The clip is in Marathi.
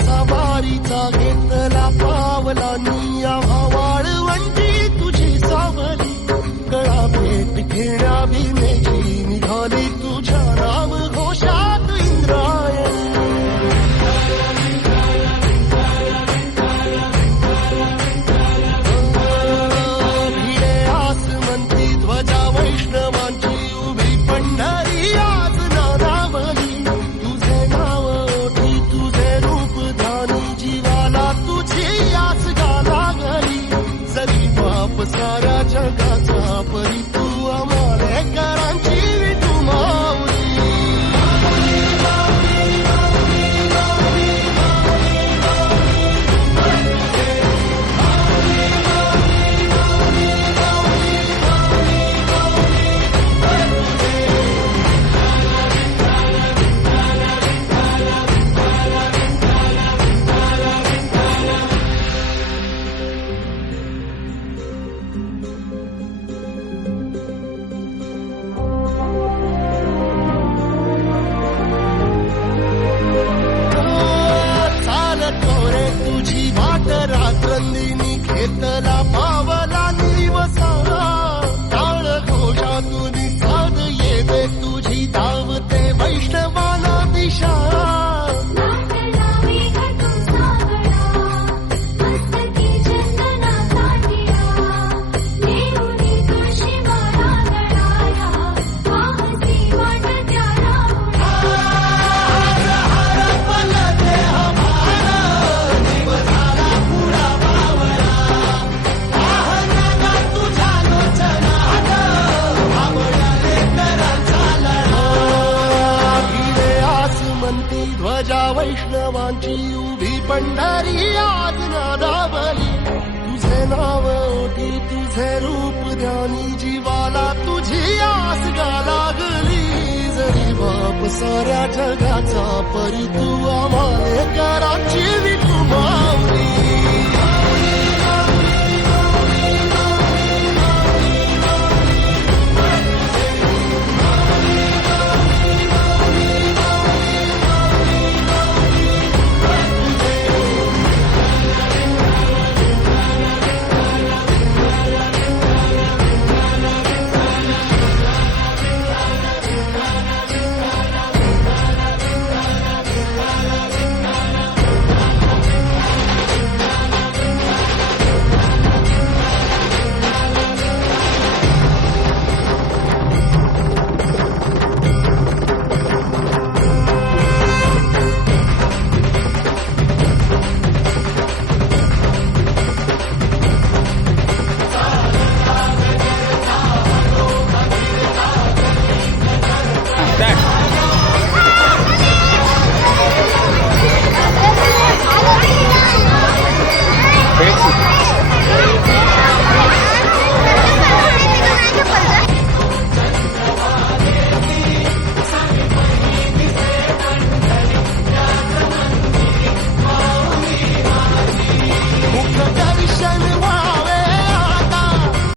सवारीचा घेतला पावलांनी आम्हा वाळवंटी तुझी सावली कळा भेट घेण्या भीमेची निघाली तुझ्या राम घोषात इंद्रायणी भिडे आसमंती ध्वजा वैष्णवांची उभी पंढरी आज नारावली तुझे नाव ओठी तुझे रूप जीवाला तुझी आस गाला गली जरी बाप साऱ्या जगाचा परी तू आमालेकरांची विठू माऊली तुझी वाट रात्रंदिनी घेतला पावला निवसा टाळ घोषातून साध येते तुझी धावते वैष्णवाला दिशा ध्वजा वैष्णवांची उभी पंढरी आज नादावली तुझे नाव ओठी तुझे रूप ध्यानी जीवाला तुझी आस गा लागली जरी बाप साऱ्या जगाचा परी तू आम्हालेकरांची विठू माऊली